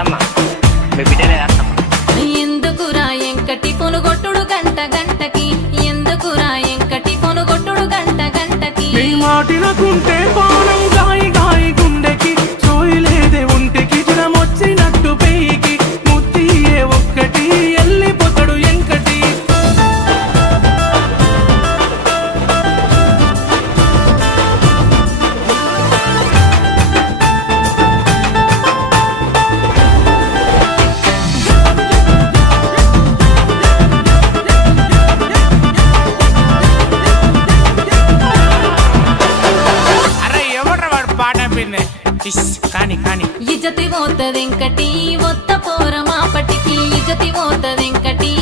అత్తమ్మ మీ బిడ్డలే అత్తమ్మ. ఎందుకురా ఎంకటి పొనుగొట్టుడు గంట గంటకి, ఎందుకురా ఎంకటి పొనుగొట్టుడు గంట గంటకి. నీ మాటినకుంటే పానం గాయి గాయి గుండెకి, సోయిలేదే ఒంటికి జ్వరమొచ్చినట్టు పెయికి, ముత్తియే ఒక్కటి ఎల్లిపోతాడు ఎంకటి. అరే ఎవడ్రా వాడు పాట పిందే కానీ కానీ ఇజ్జతి పోతదెంకటి ఒత్త పోర మాపటికి, ఇజ్జతి పోతదెంకటి